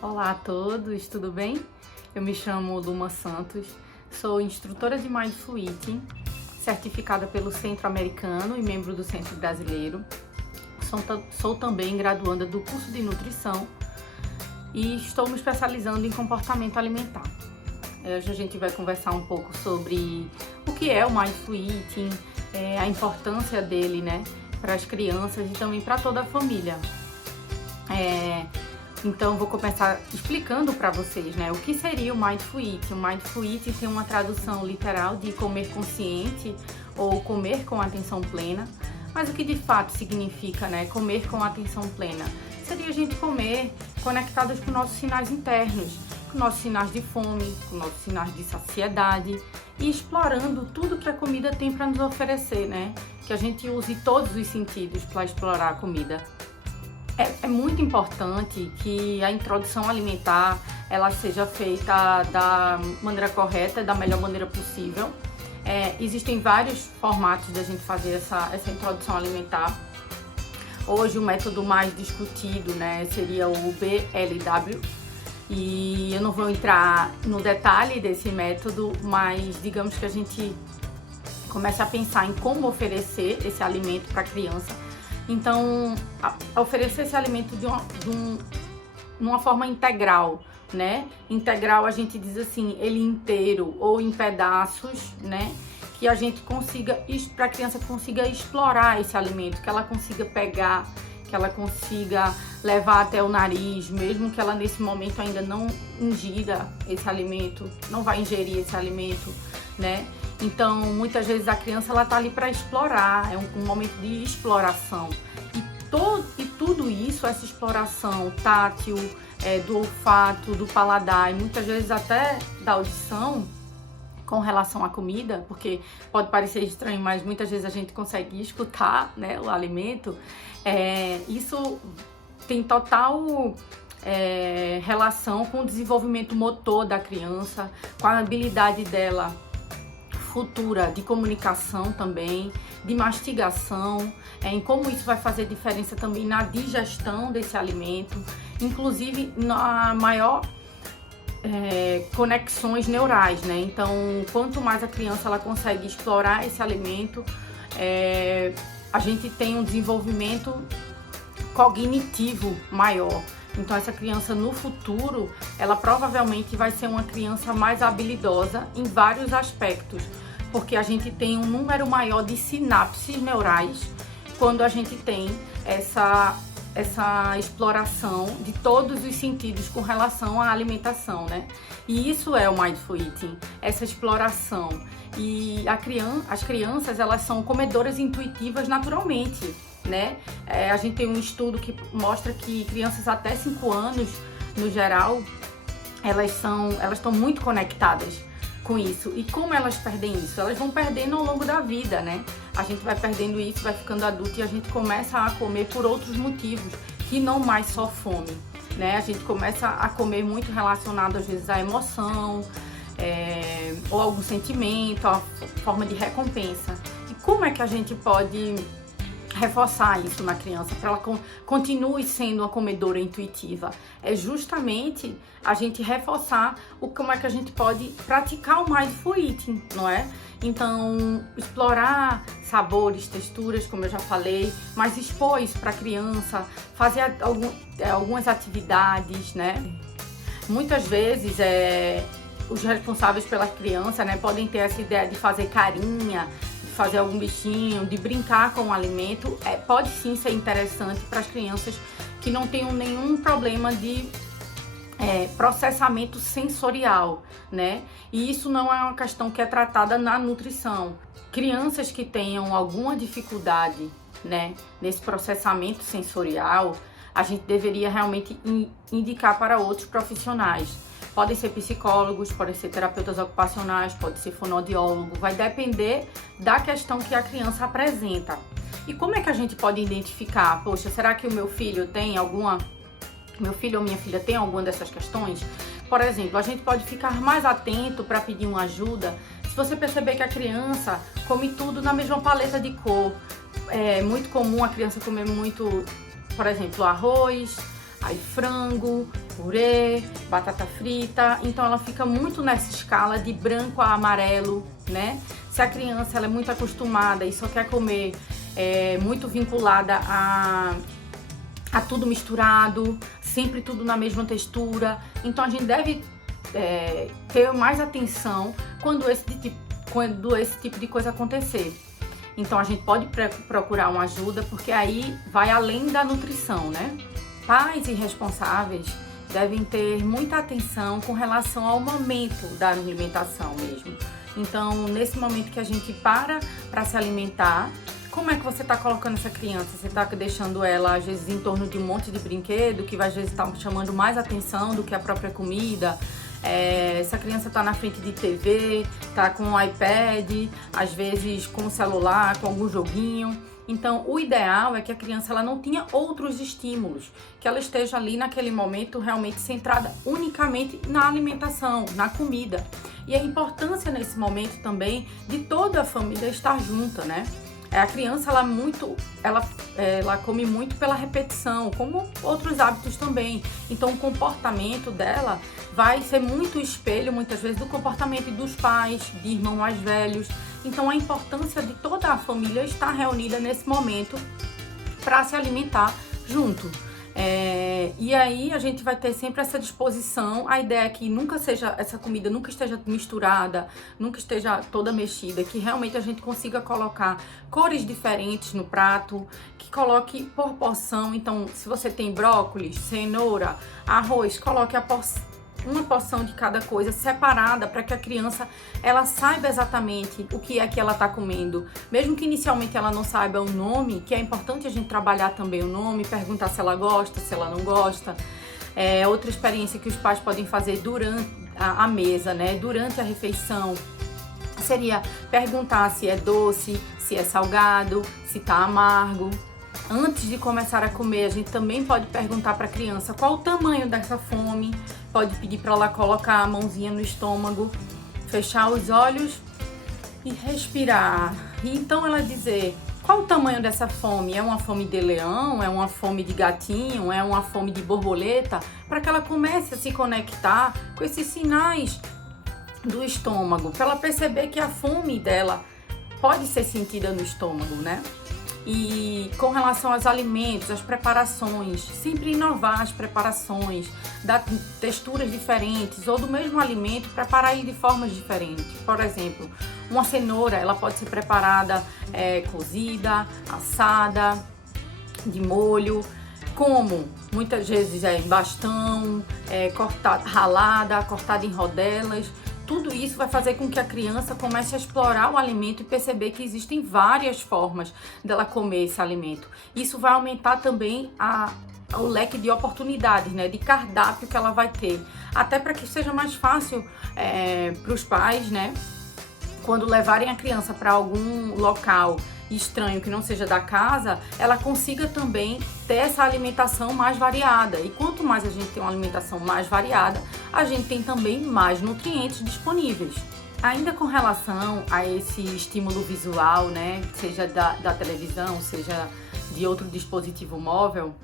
Olá a todos, tudo bem? Eu me chamo Luma Santos, sou instrutora de Mindful Eating, certificada pelo Centro Americano e membro do Centro Brasileiro. Sou também graduanda do curso de Nutrição e estou me especializando em comportamento alimentar. Hoje a gente vai conversar um pouco sobre o que é o Mindful Eating, a importância dele, né, para as crianças e também para toda a família. Então, vou começar explicando para vocês, né, o que seria o Mindful Eating. O Mindful Eating tem uma tradução literal de comer consciente ou comer com atenção plena. Mas o que de fato significa, né, comer com atenção plena? Seria a gente comer conectados com nossos sinais internos, com nossos sinais de fome, com nossos sinais de saciedade e explorando tudo que a comida tem para nos oferecer, né? Que a gente use todos os sentidos para explorar a comida. É muito importante que a introdução alimentar ela seja feita da maneira correta, da melhor maneira possível. Existem vários formatos de a gente fazer essa introdução alimentar. Hoje o método mais discutido, né, seria o BLW. E eu não vou entrar no detalhe desse método, mas digamos que a gente comece a pensar em como oferecer esse alimento para a criança. Então, oferecer esse alimento de uma forma integral, né? Integral a gente diz assim, ele inteiro ou em pedaços, né? Que a gente consiga, para a criança consiga explorar esse alimento, que ela consiga pegar, que ela consiga levar até o nariz, mesmo que ela nesse momento ainda não ingira esse alimento, não vai ingerir esse alimento, né? Então, muitas vezes a criança ela tá ali para explorar, é um momento de exploração. E tudo isso, essa exploração tátil, do olfato, do paladar e muitas vezes até da audição com relação à comida, porque pode parecer estranho, mas muitas vezes a gente consegue escutar, né, o alimento. Isso tem total relação com o desenvolvimento motor da criança, com a habilidade dela futura de comunicação também, de mastigação, em como isso vai fazer diferença também na digestão desse alimento, inclusive na maior conexões neurais, né? Então, quanto mais a criança ela consegue explorar esse alimento, a gente tem um desenvolvimento cognitivo maior. Então, essa criança no futuro, ela provavelmente vai ser uma criança mais habilidosa em vários aspectos, porque a gente tem um número maior de sinapses neurais quando a gente tem essa exploração de todos os sentidos com relação à alimentação, né? E isso é o Mindful Eating, essa exploração. E as crianças, elas são comedoras intuitivas naturalmente, né? A gente tem um estudo que mostra que crianças até 5 anos, no geral, elas estão muito conectadas com isso. E como elas perdem isso? Elas vão perdendo ao longo da vida, né? A gente vai perdendo isso, vai ficando adulto e a gente começa a comer por outros motivos, que não mais só fome, né? A gente começa a comer muito relacionado às vezes à emoção, ou algum sentimento, a forma de recompensa. E como é que a gente pode reforçar isso na criança para ela continue sendo uma comedora intuitiva? É justamente a gente reforçar como é que a gente pode praticar o Mindful Eating, não é? Então, explorar sabores, texturas, como eu já falei, mas expor isso para a criança, fazer algumas atividades, né? Muitas vezes os responsáveis pela criança, né, podem ter essa ideia de fazer carinha, fazer algum bichinho, de brincar com o alimento. Pode sim ser interessante para as crianças que não tenham nenhum problema de processamento sensorial, né? E isso não é uma questão que é tratada na nutrição. Crianças que tenham alguma dificuldade, né, nesse processamento sensorial, a gente deveria realmente indicar para outros profissionais. Podem ser psicólogos, podem ser terapeutas ocupacionais, pode ser fonoaudiólogo, vai depender da questão que a criança apresenta. E como é que a gente pode identificar? Poxa, será que o meu filho ou minha filha tem alguma dessas questões? Por exemplo, a gente pode ficar mais atento para pedir uma ajuda Se você perceber que a criança come tudo na mesma paleta de cor, é muito comum a criança comer muito, por exemplo, arroz, aí frango, purê, batata frita, então ela fica muito nessa escala de branco a amarelo, né? Se a criança ela é muito acostumada e só quer comer muito vinculada a tudo misturado, sempre tudo na mesma textura, então a gente deve ter mais atenção quando esse tipo de coisa acontecer. Então a gente pode procurar uma ajuda, porque aí vai além da nutrição, né? Pais e responsáveis devem ter muita atenção com relação ao momento da alimentação mesmo. Então, nesse momento que a gente para se alimentar, como é que você está colocando essa criança? Você está deixando ela, às vezes, em torno de um monte de brinquedo, que às vezes está chamando mais atenção do que a própria comida? Essa criança está na frente de TV, está com o iPad, às vezes com o celular, com algum joguinho. Então, o ideal é que a criança ela não tenha outros estímulos, que ela esteja ali naquele momento realmente centrada unicamente na alimentação, na comida. E a importância nesse momento também de toda a família estar junta, né? A criança ela come muito pela repetição, como outros hábitos também. Então o comportamento dela vai ser muito espelho, muitas vezes, do comportamento dos pais, de irmãos mais velhos. Então a importância de toda a família estar reunida nesse momento para se alimentar junto. E aí a gente vai ter sempre essa disposição. A ideia é que essa comida nunca esteja misturada, nunca esteja toda mexida, que realmente a gente consiga colocar cores diferentes no prato, que coloque por porção. Então, se você tem brócolis, cenoura, arroz, coloque uma porção de cada coisa separada, para que a criança ela saiba exatamente o que é que ela está comendo, mesmo que inicialmente ela não saiba o nome, que é importante a gente trabalhar também o nome, perguntar se ela gosta, se ela não gosta. Outra experiência que os pais podem fazer durante a mesa, né, durante a refeição, seria perguntar se é doce, se é salgado, se está amargo. Antes de começar a comer, a gente também pode perguntar para a criança qual o tamanho dessa fome, pode pedir para ela colocar a mãozinha no estômago, fechar os olhos e respirar. E então ela dizer qual o tamanho dessa fome, é uma fome de leão, é uma fome de gatinho, é uma fome de borboleta, para que ela comece a se conectar com esses sinais do estômago, para ela perceber que a fome dela pode ser sentida no estômago, né? E com relação aos alimentos, as preparações, sempre inovar as preparações, dar texturas diferentes, ou do mesmo alimento, preparar ele de formas diferentes. Por exemplo, uma cenoura, ela pode ser preparada cozida, assada, de molho, como muitas vezes em bastão, ralada, cortada em rodelas. Tudo isso vai fazer com que a criança comece a explorar o alimento e perceber que existem várias formas dela comer esse alimento. Isso vai aumentar também o leque de oportunidades, né, de cardápio que ela vai ter. Até para que seja mais fácil para os pais, né, quando levarem a criança para algum local estranho que não seja da casa, ela consiga também ter essa alimentação mais variada. E quanto mais a gente tem uma alimentação mais variada, a gente tem também mais nutrientes disponíveis. Ainda com relação a esse estímulo visual, né, seja da televisão, seja de outro dispositivo móvel,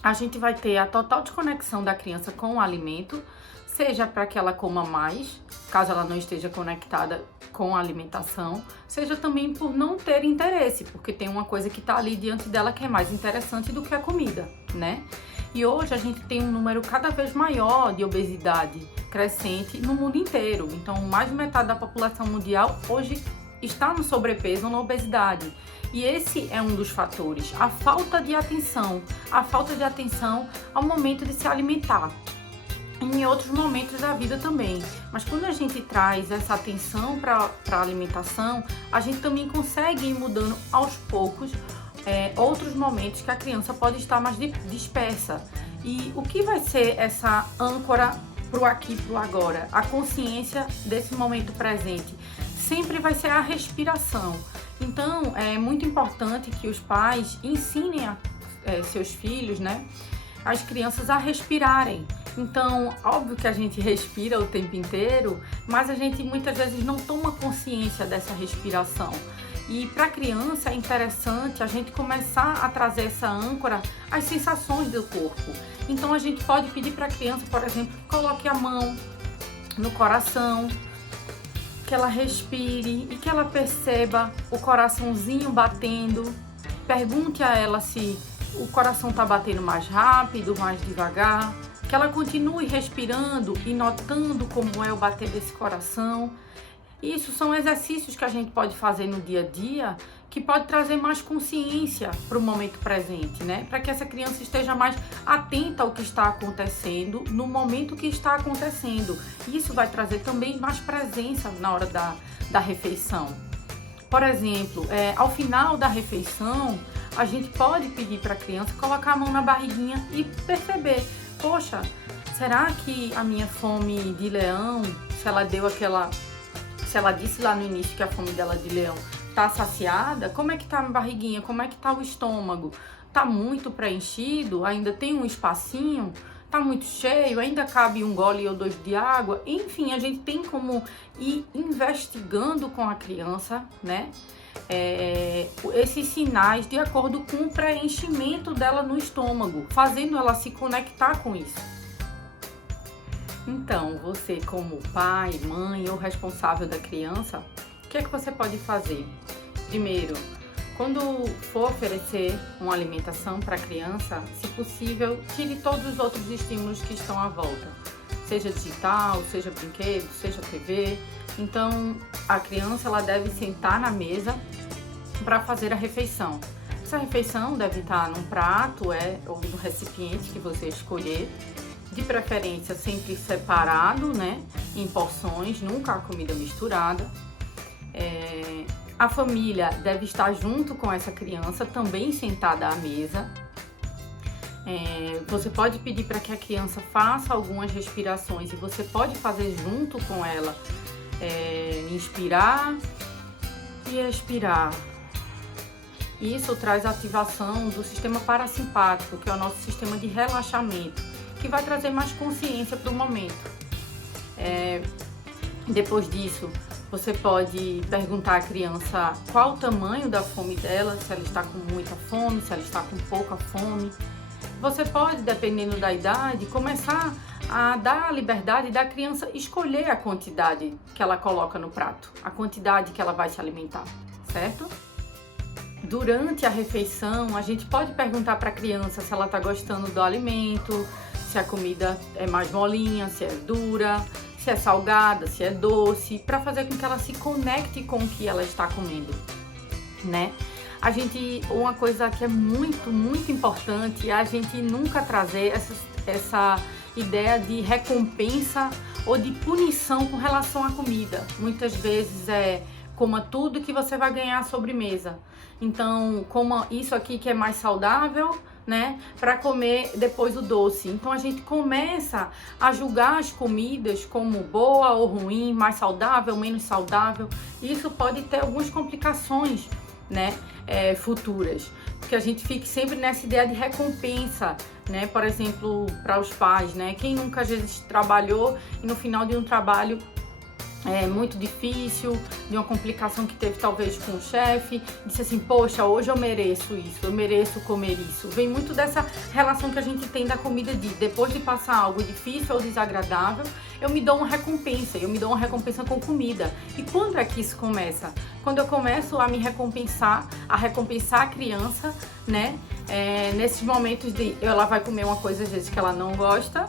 a gente vai ter a total desconexão da criança com o alimento, seja para que ela coma mais, caso ela não esteja conectada com a alimentação, seja também por não ter interesse, porque tem uma coisa que está ali diante dela que é mais interessante do que a comida, né? E hoje a gente tem um número cada vez maior de obesidade crescente no mundo inteiro. Então, mais de metade da população mundial hoje está no sobrepeso ou na obesidade. E esse é um dos fatores, a falta de atenção ao momento de se alimentar. Em outros momentos da vida também. Mas quando a gente traz essa atenção para a alimentação, a gente também consegue ir mudando aos poucos outros momentos que a criança pode estar mais dispersa. E o que vai ser essa âncora pro aqui, pro agora? A consciência desse momento presente sempre vai ser a respiração. Então, é muito importante que os pais ensinem seus filhos, né, as crianças a respirarem. Então, óbvio que a gente respira o tempo inteiro, mas a gente muitas vezes não toma consciência dessa respiração. E para a criança é interessante a gente começar a trazer essa âncora às sensações do corpo. Então a gente pode pedir para a criança, por exemplo, que coloque a mão no coração, que ela respire e que ela perceba o coraçãozinho batendo. Pergunte a ela se o coração está batendo mais rápido, mais devagar, que ela continue respirando e notando como é o bater desse coração. Isso são exercícios que a gente pode fazer no dia a dia, que pode trazer mais consciência para o momento presente, né? Para que essa criança esteja mais atenta ao que está acontecendo no momento que está acontecendo. Isso vai trazer também mais presença na hora da refeição. Por exemplo, ao final da refeição, a gente pode pedir para a criança colocar a mão na barriguinha e perceber, poxa, será que a minha fome de leão, se ela disse lá no início que a fome dela de leão tá saciada, como é que tá a barriguinha, como é que tá o estômago? Tá muito preenchido, ainda tem um espacinho, tá muito cheio, ainda cabe um gole ou dois de água? Enfim, a gente tem como ir investigando com a criança, né? Esses sinais de acordo com o preenchimento dela no estômago, fazendo ela se conectar com isso. Então, você como pai, mãe ou responsável da criança, o que é que você pode fazer? Primeiro, quando for oferecer uma alimentação para a criança, se possível, tire todos os outros estímulos que estão à volta. Seja digital, seja brinquedo, seja TV. Então, a criança ela deve sentar na mesa para fazer a refeição. Essa refeição deve estar num prato ou no recipiente que você escolher. De preferência sempre separado, né, em porções, nunca a comida misturada. A família deve estar junto com essa criança, também sentada à mesa. Você pode pedir para que a criança faça algumas respirações e você pode fazer junto com ela, inspirar e expirar. Isso traz ativação do sistema parasimpático, que é o nosso sistema de relaxamento, que vai trazer mais consciência para o momento. Depois disso, você pode perguntar à criança qual o tamanho da fome dela, se ela está com muita fome, se ela está com pouca fome. Você pode, dependendo da idade, começar a dar a liberdade da criança escolher a quantidade que ela coloca no prato, a quantidade que ela vai se alimentar, certo? Durante a refeição, a gente pode perguntar para a criança se ela está gostando do alimento, se a comida é mais molinha, se é dura, se é salgada, se é doce, para fazer com que ela se conecte com o que ela está comendo, né? Uma coisa que é muito, muito importante é a gente nunca trazer essa ideia de recompensa ou de punição com relação à comida. Muitas vezes coma tudo que você vai ganhar à sobremesa. Então, coma isso aqui que é mais saudável, né, para comer depois o doce. Então a gente começa a julgar as comidas como boa ou ruim, mais saudável, menos saudável. Isso pode ter algumas complicações, né, futuras, porque a gente fica sempre nessa ideia de recompensa, né? Por exemplo, para os pais, né? Quem nunca às vezes trabalhou e no final de um trabalho muito difícil, de uma complicação que teve talvez com o chefe, disse assim, poxa, hoje eu mereço isso, eu mereço comer isso. Vem muito dessa relação que a gente tem da comida depois de passar algo difícil ou desagradável, eu me dou uma recompensa com comida. E quando é que isso começa? Quando eu começo a me recompensar, a criança, né? Nesses momentos de ela vai comer uma coisa às vezes que ela não gosta,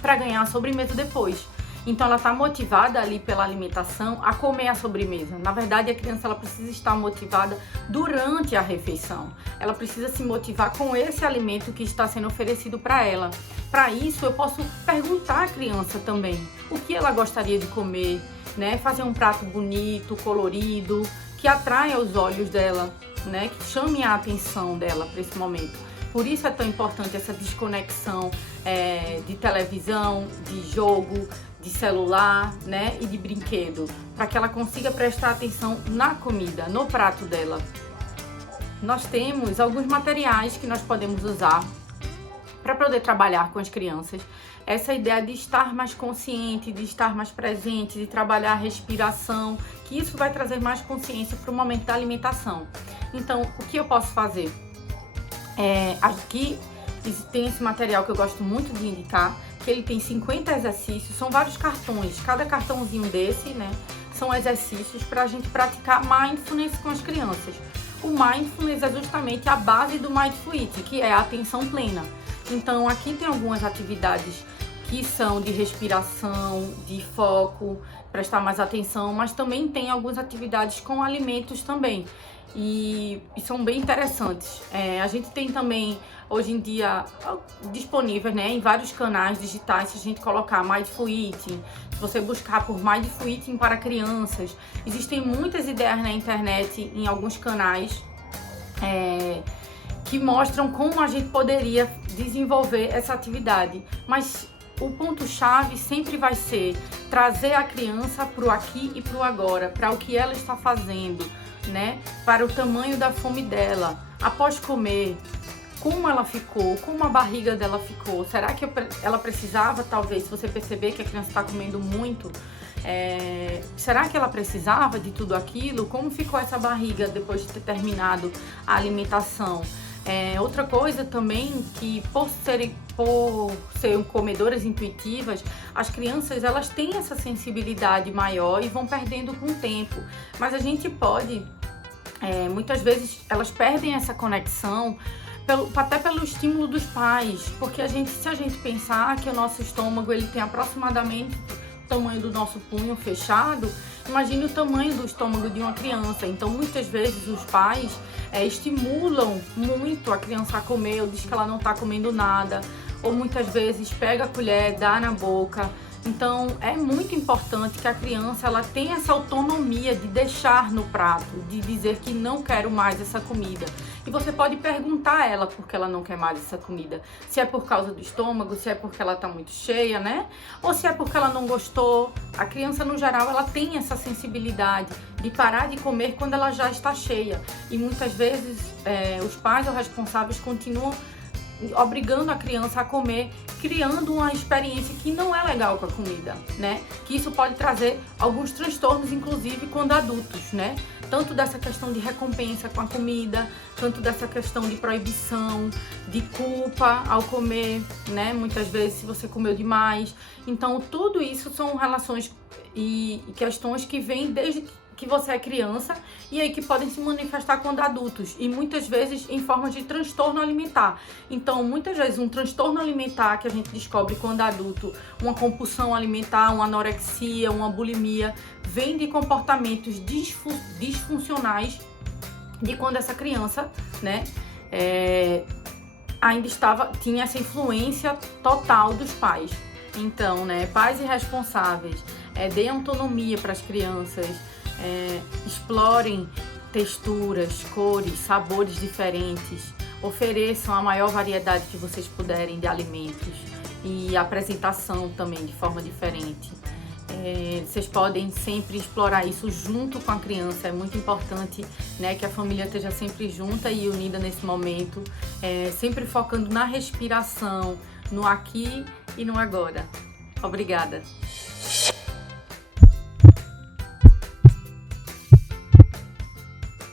para ganhar a sobremesa depois. Então ela está motivada ali pela alimentação a comer a sobremesa. Na verdade, a criança ela precisa estar motivada durante a refeição. Ela precisa se motivar com esse alimento que está sendo oferecido para ela. Para isso, eu posso perguntar à criança também o que ela gostaria de comer, né? Fazer um prato bonito, colorido, que atraia os olhos dela, né? Que chame a atenção dela para esse momento. Por isso é tão importante essa desconexão de televisão, de jogo, de celular, né, e de brinquedo, para que ela consiga prestar atenção na comida, no prato dela. Nós temos alguns materiais que nós podemos usar para poder trabalhar com as crianças, essa ideia de estar mais consciente, de estar mais presente, de trabalhar a respiração, que isso vai trazer mais consciência para o momento da alimentação. Então, o que eu posso fazer? Aqui tem esse material que eu gosto muito de indicar, que ele tem 50 exercícios, são vários cartões, cada cartãozinho desse, né, são exercícios para a gente praticar mindfulness com as crianças. O mindfulness é justamente a base do Mindful Eating, que é a atenção plena. Então, aqui tem algumas atividades que são de respiração, de foco, prestar mais atenção, mas também tem algumas atividades com alimentos também. E são bem interessantes. A gente tem também, hoje em dia, disponíveis, né, em vários canais digitais, se a gente colocar Mindful Eating, se você buscar por Mindful Eating para crianças, existem muitas ideias na internet, em alguns canais, que mostram como a gente poderia desenvolver essa atividade. Mas o ponto-chave sempre vai ser trazer a criança para o aqui e para o agora, para o que ela está fazendo, né? Para o tamanho da fome dela, após comer, como ela ficou, como a barriga dela ficou. Será que ela precisava, talvez, se você perceber que a criança está comendo muito, será que ela precisava de tudo aquilo? Como ficou essa barriga depois de ter terminado a alimentação? Outra coisa também, que por serem comedoras intuitivas, as crianças elas têm essa sensibilidade maior e vão perdendo com o tempo. Mas a gente pode, muitas vezes elas perdem essa conexão até pelo estímulo dos pais, porque se a gente pensar que o nosso estômago ele tem aproximadamente o tamanho do nosso punho fechado, imagine o tamanho do estômago de uma criança. Então, muitas vezes os pais estimulam muito a criança a comer, ou diz que ela não está comendo nada, ou muitas vezes pega a colher, dá na boca. Então, é muito importante que a criança ela tenha essa autonomia de deixar no prato, de dizer que não quero mais essa comida. E você pode perguntar a ela por que ela não quer mais essa comida. Se é por causa do estômago, se é porque ela está muito cheia, né? Ou se é porque ela não gostou. A criança, no geral, ela tem essa sensibilidade de parar de comer quando ela já está cheia. E muitas vezes os pais ou responsáveis continuam obrigando a criança a comer, criando uma experiência que não é legal com a comida, né? Que isso pode trazer alguns transtornos, inclusive, quando adultos, né? Tanto dessa questão de recompensa com a comida, tanto dessa questão de proibição, de culpa ao comer, né? Muitas vezes, se você comeu demais. Então, tudo isso são relações e questões que vêm desde que você é criança e aí que podem se manifestar quando adultos e muitas vezes em forma de transtorno alimentar. Então, muitas vezes um transtorno alimentar que a gente descobre quando adulto, uma compulsão alimentar, uma anorexia, uma bulimia, vem de comportamentos disfuncionais de quando essa criança, né, ainda tinha essa influência total dos pais. Então, né, pais irresponsáveis, deem autonomia para as crianças, explorem texturas, cores, sabores diferentes, ofereçam a maior variedade que vocês puderem de alimentos e apresentação também de forma diferente. Vocês podem sempre explorar isso junto com a criança. É muito importante, né, que a família esteja sempre junta e unida nesse momento, sempre focando na respiração, no aqui e no agora. Obrigada!